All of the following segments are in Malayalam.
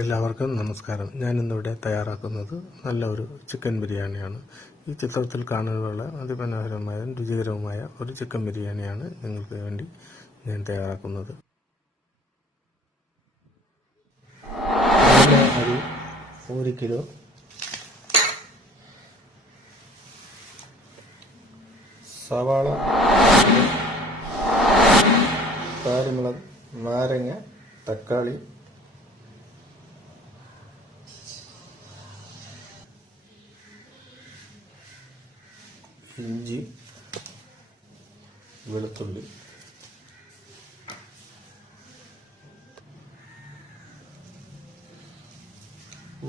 എല്ലാവർക്കും നമസ്കാരം. ഞാനിന്നിവിടെ തയ്യാറാക്കുന്നത് നല്ലൊരു ചിക്കൻ ബിരിയാണിയാണ്. ഈ ചിത്രത്തിൽ കാണുന്നതുള്ള അതിമനോഹരമായ രുചികരവുമായ ഒരു ചിക്കൻ ബിരിയാണിയാണ് നിങ്ങൾക്ക് വേണ്ടി ഞാൻ തയ്യാറാക്കുന്നത്. അരി 1 കിലോ, സവാള, കാരിമുളക്, നാരങ്ങ, തക്കാളി, ഇഞ്ചി, വെളുത്തുള്ളി,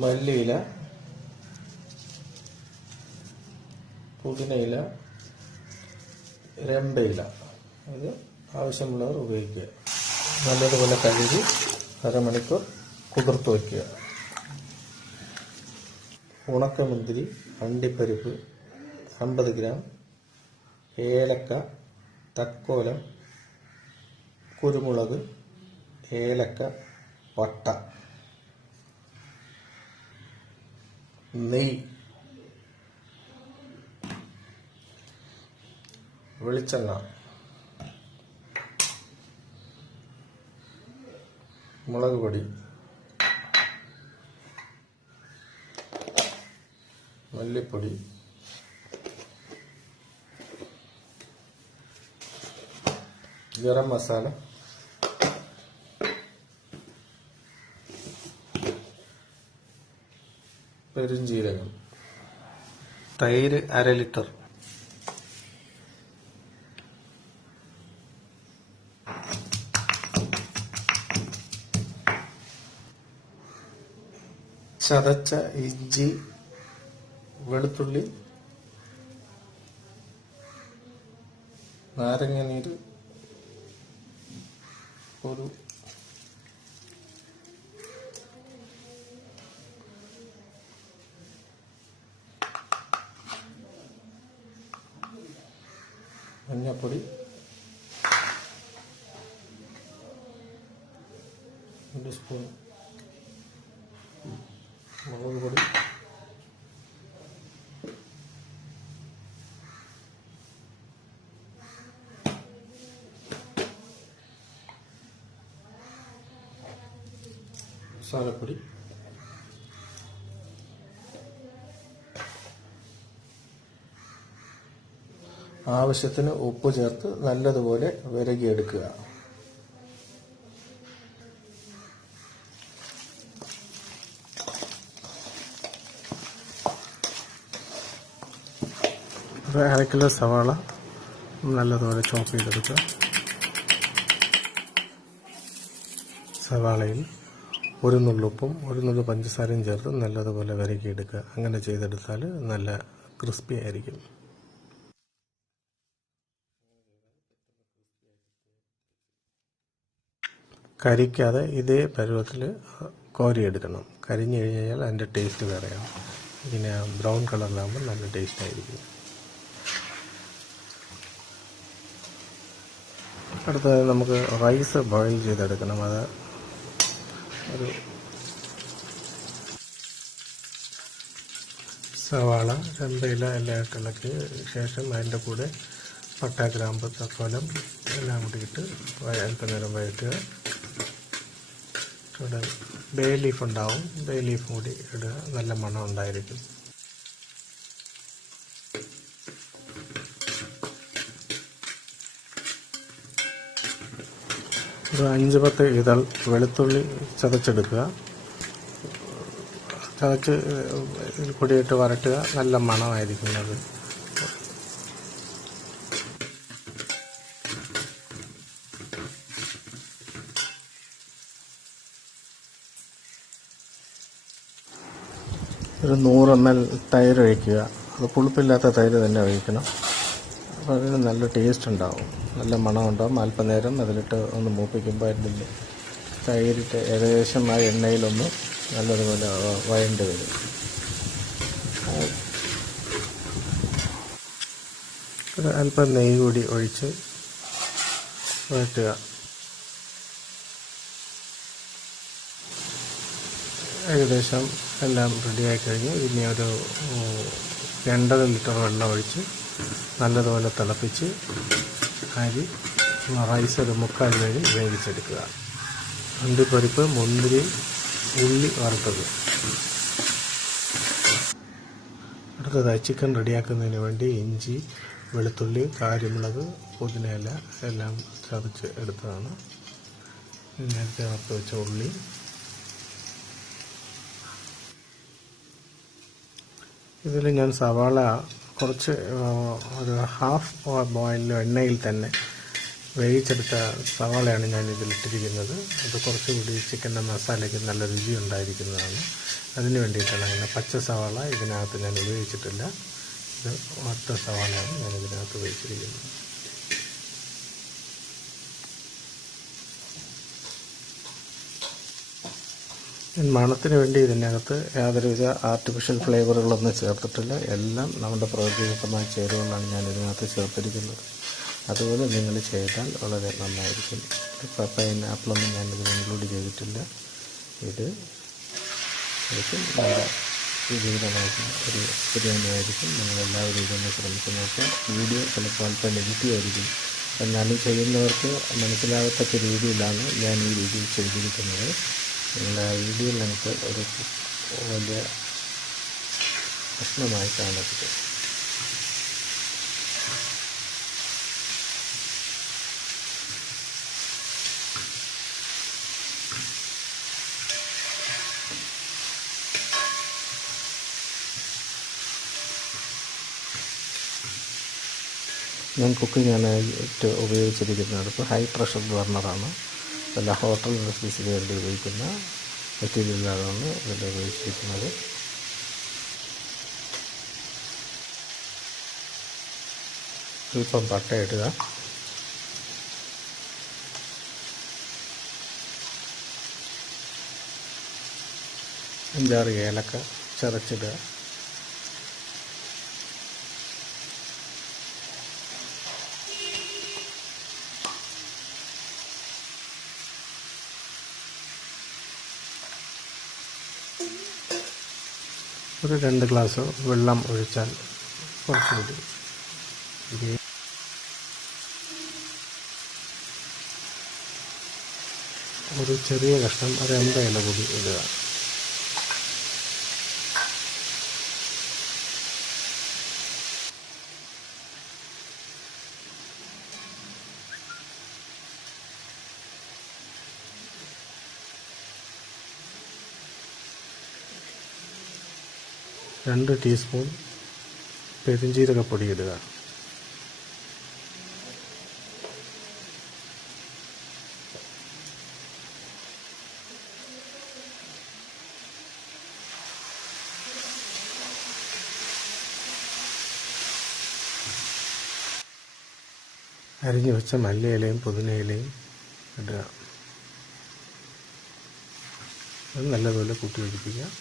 മല്ലിയില, പുതിനയില, രമ്പയില. ഇത് ആവശ്യമുള്ളവർ ഉപയോഗിക്കുക. നല്ലതുപോലെ കഴുകി അരമണിക്കൂർ കുതിർത്ത് വയ്ക്കുക. ഉണക്കമുന്തിരി, അണ്ടിപ്പരിപ്പ് 50 ഗ്രാം, ഏലക്ക, തക്കോലം, കുരുമുളക്, ഏലക്ക, പട്ട, നെയ്യ്, വെളിച്ചെണ്ണ, മുളക് പൊടി, മല്ലിപ്പൊടി, ഗരം മസാല, പെരുംജീരകം, തൈര് 1/2 ലിറ്റർ, ചതച്ച ഇഞ്ചി, വെളുത്തുള്ളി, നാരങ്ങ നീര്, ഒരു മഞ്ഞപ്പൊടി, 1 സ്പൂൺ മുളക് പൊടി, മസാലപ്പൊടി, ആവശ്യത്തിന് ഉപ്പ് ചേർത്ത് നല്ലതുപോലെ വിരകിയെടുക്കുക. ഒരു 1/2 കിലോ സവാള നല്ലതുപോലെ ചോപ്പ് ചെയ്തെടുക്കുക. സവാളയിൽ 1 നുള്ളുപ്പും 1 നുള്ളു പഞ്ചസാരയും ചേർത്ത് നല്ലതുപോലെ വിരകിയെടുക്കുക. അങ്ങനെ ചെയ്തെടുത്താൽ നല്ല ക്രിസ്പി ആയിരിക്കും. കരിക്കാതെ ഇതേ പരുവത്തിൽ കോരിയെടുക്കണം. കരിഞ്ഞു കഴിഞ്ഞാൽ അതിൻ്റെ ടേസ്റ്റ് വേറെയാണ്. ഇങ്ങനെ ബ്രൗൺ കളറിലാകുമ്പോൾ നല്ല ടേസ്റ്റ് ആയിരിക്കും. അടുത്തത് നമുക്ക് റൈസ് ബോയിൽ ചെയ്തെടുക്കണം. അത് ഒരു സവാള, രമ്പയില എല്ലാം ഇട്ട് ഇളക്കിയ ശേഷം അതിൻ്റെ കൂടെ പട്ട, ഗ്രാമ്പ്, തക്കോലം എല്ലാം കൂടി ഇട്ട് അല്പനേരം വഴറ്റുക. ഇവിടെ ബേ ലീഫ് ഉണ്ടാവും, ബേ ലീഫ് കൂടി ഇടുക. നല്ല മണം ഉണ്ടായിരിക്കും. ഒരു 5-10 ഇതൾ വെളുത്തുള്ളി ചതച്ചെടുക്കുക. ചതച്ച് പൊടിയിട്ട് വരട്ടുക. നല്ല മണമായിരിക്കും അത്. ഒരു 100 ml തൈര് ഒഴിക്കുക. അത് പുളിപ്പില്ലാത്ത തൈര് തന്നെ ഒഴിക്കണം. അപ്പോൾ അതിന് നല്ല ടേസ്റ്റ് ഉണ്ടാവും, നല്ല മണം ഉണ്ടാവും. അല്പനേരം അതിലിട്ട് ഒന്ന് മൂപ്പിക്കുമ്പോൾ അതിൻ്റെ തൈരിട്ട് ഏകദേശം ആ എണ്ണയിലൊന്ന് നല്ലതുപോലെ വഴണ്ടി വരും. അല്പം നെയ്യ് കൂടി ഒഴിച്ച് വഴറ്റുക. ഏകദേശം എല്ലാം റെഡിയായി കഴിഞ്ഞു. ഇനി ഒരു 2.5 ലിറ്റർ വെള്ളം ഒഴിച്ച് നല്ലതുപോലെ തിളപ്പിച്ച് അരി റൈസ് ഒരു 3/4 വേവ് വേവിച്ചെടുക്കുക. അണ്ടിപ്പരിപ്പ്, മുന്തിരി, ഉള്ളി വറുത്തത്. അടുത്തതായി ചിക്കൻ റെഡിയാക്കുന്നതിന് വേണ്ടി ഇഞ്ചി, വെളുത്തുള്ളി, കാരിമുളക്, പുതിനയില എല്ലാം ചതച്ച് എടുത്തതാണ്. നേരത്തെ വറുത്ത് വെച്ച ഉള്ളി, ഇതിൽ ഞാൻ സവാള കുറച്ച് ഒരു ഹാഫ് ബോയിൽ എണ്ണയിൽ തന്നെ വേവിച്ചെടുത്ത സവാളയാണ് ഞാൻ ഇതിലിട്ടിരിക്കുന്നത്. അത് കുറച്ചുകൂടി ചിക്കൻ്റെ മസാലയ്ക്ക് നല്ല രുചി ഉണ്ടായിരിക്കുന്നതാണ്. അതിന് വേണ്ടിയിട്ടാണ് അങ്ങനെ പച്ച സവാള ഇതിനകത്ത് ഞാൻ ഉപയോഗിച്ചിട്ടില്ല. ഇത് വറുത്ത സവാളയാണ് ഞാൻ ഇതിനകത്ത് ഉപയോഗിച്ചിരിക്കുന്നത്. മണത്തിന് വേണ്ടി ഇതിനകത്ത് യാതൊരുവിധ ആർട്ടിഫിഷ്യൽ ഫ്ലേവറുകളൊന്നും ചേർത്തിട്ടില്ല. എല്ലാം നമ്മുടെ പ്രകൃതിദത്തമായ ചേരുവകളാണ് ഞാൻ ഇതിനകത്ത് ചേർത്തിരിക്കുന്നത്. അതുപോലെ നിങ്ങൾ ചെയ്താൽ വളരെ നന്നായിരിക്കും. പൈനാപ്പിളൊന്നും ഞാനിതിൽ ഇൻക്ലൂഡ് ചെയ്തിട്ടില്ല. ഇത് നല്ല രുചികരമായിരിക്കും ഒരു ബിരിയാണി ആയിരിക്കും. നിങ്ങളെല്ലാവരും ഇതൊന്ന് ശ്രമിച്ച് നോക്കുക. വീഡിയോ ചിലപ്പോൾ അല്പം നെഗറ്റീവ് ആയിരിക്കും, എന്നാലും ചെയ്യുന്നവർക്ക് മനസ്സിലാകത്തക്ക രീതിയിലാണ് ഞാൻ ഈ രീതിയിൽ ചെയ്തിരിക്കുന്നത്. നിങ്ങളുടെ ആ വീഡിയോ നമുക്ക് ഒരു വലിയ പ്രശ്നമായി കാണരുത്. ഞാൻ കുക്ക് ചെയ്യാനായിട്ട് ഉപയോഗിച്ചിരിക്കുന്ന അടുപ്പ് ഹൈ പ്രഷർ ബർണറാണ്. നല്ല ഹോട്ടൽ റെസിപ്പീസിന് വേണ്ടി ഉപയോഗിക്കുന്ന മെറ്റീരിയലാണ് ഇതിൽ ഉപയോഗിച്ചിരിക്കുന്നത്. അല്പം പട്ട ഇടുക, 5-6 ഏലക്ക ചതച്ചിടുക. ഒരു 2 ഗ്ലാസ് വെള്ളം ഒഴിച്ചാൽ കുറച്ചുകൂടി. ഒരു ചെറിയ കഷ്ണം ഒരു 50 ഇല കൂടി ഇടുക. രണ്ട് ടീസ്പൂൺ പെരുംജീരകപ്പൊടി ഇടുക. അരിഞ്ഞു വെച്ച മല്ലിയിലയും പുതിനയിലയും ഇടുക. അത് നല്ലതുപോലെ കൂട്ടി യോജിപ്പിക്കുക.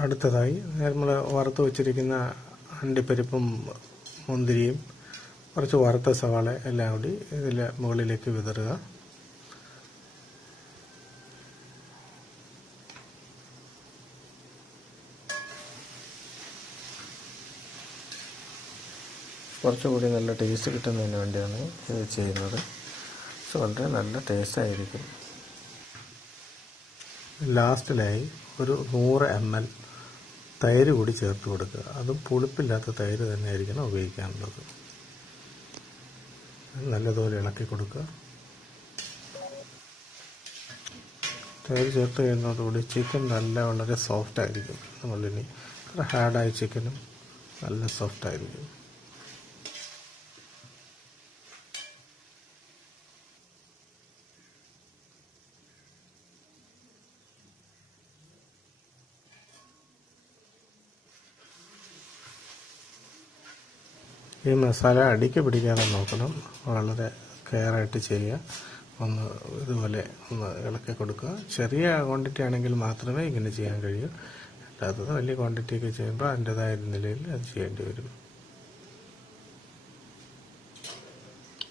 അടുത്തതായി നമ്മൾ വറുത്ത് വെച്ചിരിക്കുന്ന അണ്ടിപ്പരിപ്പും മുന്തിരിയും കുറച്ച് വറുത്ത സവാള എല്ലാം കൂടി ഇതിൽ മുകളിലേക്ക് വിതറുക. കുറച്ചുകൂടി നല്ല ടേസ്റ്റ് കിട്ടുന്നതിന് വേണ്ടിയാണ് ഇത് ചെയ്യുന്നത്. വളരെ നല്ല ടേസ്റ്റ് ആയിരിക്കും. ലാസ്റ്റിലായി ഒരു 100 ml തൈര് കൂടി ചേർത്ത് കൊടുക്കുക. അതും പുളിപ്പില്ലാത്ത തൈര് തന്നെ ആയിരിക്കണം ഉപയോഗിക്കാനുള്ളത്. നല്ലതുപോലെ ഇളക്കി കൊടുക്കുക. തൈര് ചേർത്ത് കഴിയുന്നതോടുകൂടി ചിക്കൻ വളരെ സോഫ്റ്റ് ആയിരിക്കും. നമ്മളിനി ഹാർഡായ ചിക്കനും നല്ല സോഫ്റ്റ് ആയിരിക്കും. ഈ മസാല അടിക്ക് പിടിക്കാതെ നോക്കണം. വളരെ കെയറായിട്ട് ചെയ്യുക. ഇതുപോലെ ഇളക്കി കൊടുക്കുക. ചെറിയ ക്വാണ്ടിറ്റി ആണെങ്കിൽ മാത്രമേ ഇങ്ങനെ ചെയ്യാൻ കഴിയൂ. അല്ലാത്തത് വലിയ ക്വാണ്ടിറ്റിയൊക്കെ ചെയ്യുമ്പോൾ അതിൻ്റെതായ നിലയിൽ അത് ചെയ്യേണ്ടി വരും.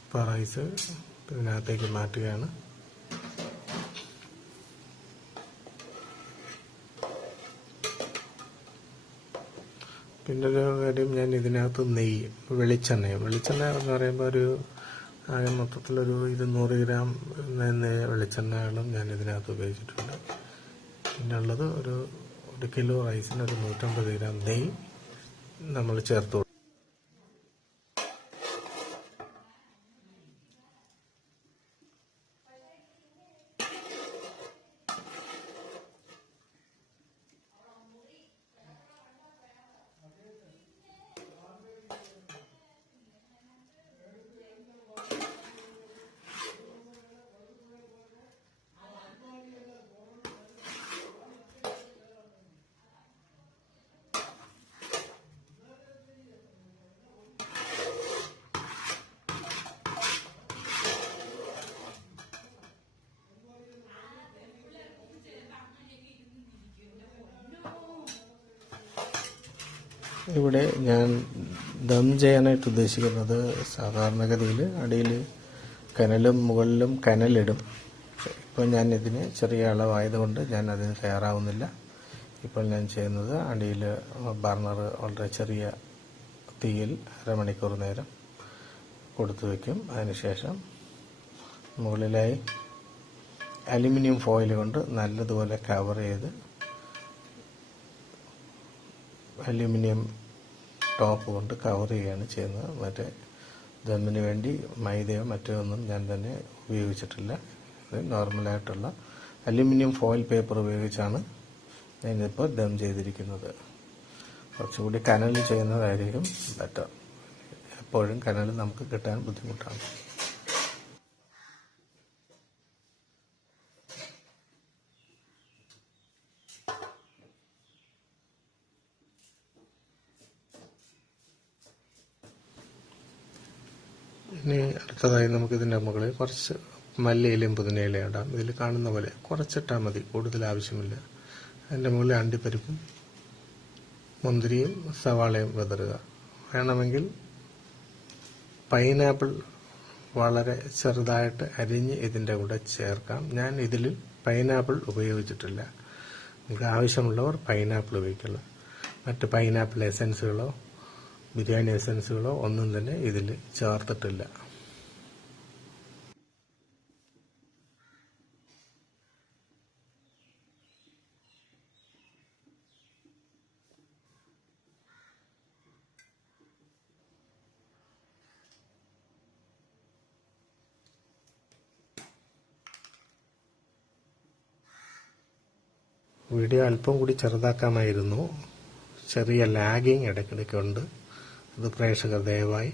ഇപ്പോൾ റൈസ് ഇതിനകത്തേക്ക് മാറ്റുകയാണ്. പിന്നെ ഒരു കാര്യം, ഞാൻ ഇതിനകത്ത് വെളിച്ചെണ്ണ എന്ന് പറയുമ്പോൾ ഒരു ആകെ മൊത്തത്തിലൊരു 200 ഗ്രാം വെളിച്ചെണ്ണകളും ഞാൻ ഇതിനകത്ത് ഉപയോഗിച്ചിട്ടുണ്ട്. പിന്നെ ഉള്ളത് ഒരു കിലോ റൈസിന് ഒരു 150 ഗ്രാം നെയ്യ് നമ്മൾ ചേർത്ത് കൊടുക്കും. ഇവിടെ ഞാൻ ദം ചെയ്യാനായിട്ട് ഉദ്ദേശിക്കുന്നത്, സാധാരണഗതിയിൽ അടിയിൽ കനലും മുകളിലും കനലിടും. ഇപ്പോൾ ഞാൻ ഇതിന് ചെറിയ അളവായതുകൊണ്ട് ഞാൻ അതിന് തയ്യാറാവുന്നില്ല. ഇപ്പോൾ ഞാൻ ചെയ്യുന്നത്, അടിയിൽ ബർണർ വളരെ ചെറിയ തീയിൽ അരമണിക്കൂർ നേരം കൊടുത്തു വയ്ക്കും. അതിനുശേഷം മുകളിലായി അലുമിനിയം ഫോയിൽ കൊണ്ട് നല്ലതുപോലെ കവർ ചെയ്ത് അലുമിനിയം ടോപ്പ് കൊണ്ട് കവർ ചെയ്യുകയാണ് ചെയ്യുന്നത്. മറ്റേ ദമ്മിന് വേണ്ടി മൈദയോ മറ്റോ ഒന്നും ഞാൻ തന്നെ ഉപയോഗിച്ചിട്ടില്ല. ഇത് നോർമലായിട്ടുള്ള അലുമിനിയം ഫോയിൽ പേപ്പർ ഉപയോഗിച്ചാണ് ഞാനിപ്പോൾ ദം ചെയ്തിരിക്കുന്നത്. കുറച്ചുകൂടി കനൽ ചെയ്യുന്നതായിരിക്കും ബെറ്റർ. എപ്പോഴും കനൽ നമുക്ക് കിട്ടാൻ ബുദ്ധിമുട്ടാണ്. ഇനി അടുത്തതായി നമുക്കിതിൻ്റെ മുകളിൽ കുറച്ച് മല്ലിയിലയും പുതിനയിലയും ഇടാം. ഇതിൽ കാണുന്ന പോലെ കുറച്ചിട്ടാൽ മതി, കൂടുതൽ ആവശ്യമില്ല. അതിൻ്റെ മുകളിൽ അണ്ടിപ്പരിപ്പും മുന്തിരിയും സവാളയും വിതറുക. വേണമെങ്കിൽ പൈനാപ്പിൾ വളരെ ചെറുതായിട്ട് അരിഞ്ഞ് ഇതിൻ്റെ കൂടെ ചേർക്കാം. ഞാൻ ഇതിൽ പൈനാപ്പിൾ ഉപയോഗിച്ചിട്ടില്ല. നിങ്ങൾക്ക് ആവശ്യമുള്ളവർ പൈനാപ്പിൾ ഉപയോഗിക്കുക. മറ്റ് പൈനാപ്പിൾ എസൻസുകളോ ബിരിയാണി എസൻസുകളോ ഒന്നും തന്നെ ഇതിൽ ചേർത്തിട്ടില്ല. വീഡിയോ അല്പം കൂടി ചെറുതാക്കാമായിരുന്നു. ചെറിയ ലാഗിങ് ഇടയ്ക്കിടയ്ക്കുണ്ട്. അത് പ്രേക്ഷകർ ദയവായി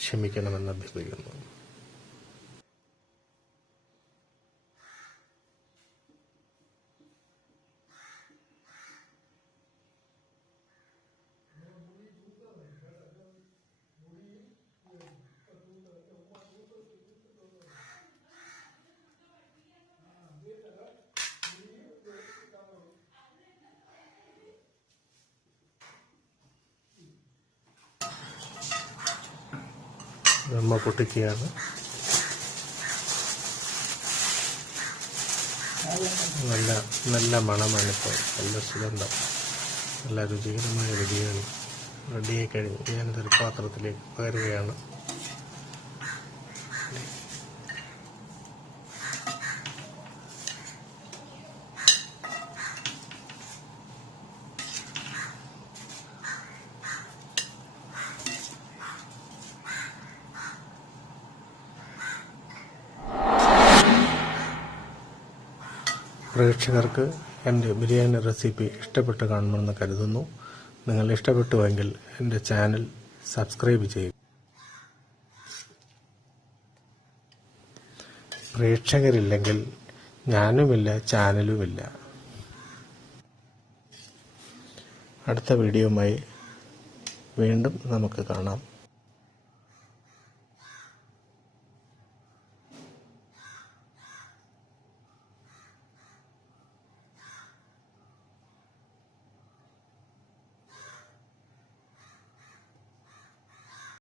ക്ഷമിക്കണമെന്ന് അഭ്യർത്ഥിക്കുന്നു. നമ്മൾ പൊട്ടിക്കുകയാണ്. നല്ല മണമാണിപ്പോൾ, നല്ല സുഗന്ധം, നല്ല രുചികരമായ ബിരിയാണി റെഡിയായി കഴിഞ്ഞു. ഞാനിതൊരു പാത്രത്തിലേക്ക് പകരുകയാണ്. പ്രേക്ഷകർക്ക് എൻ്റെ ബിരിയാണി റെസിപ്പി ഇഷ്ടപ്പെട്ട് കാണുമെന്ന് കരുതുന്നു. നിങ്ങൾ ഇഷ്ടപ്പെട്ടുവെങ്കിൽ എൻ്റെ ചാനൽ സബ്സ്ക്രൈബ് ചെയ്യുക. പ്രേക്ഷകരില്ലെങ്കിൽ ഞാനുമില്ല, ചാനലുമില്ല. അടുത്ത വീഡിയോയുമായി വീണ്ടും നമുക്ക് കാണാം.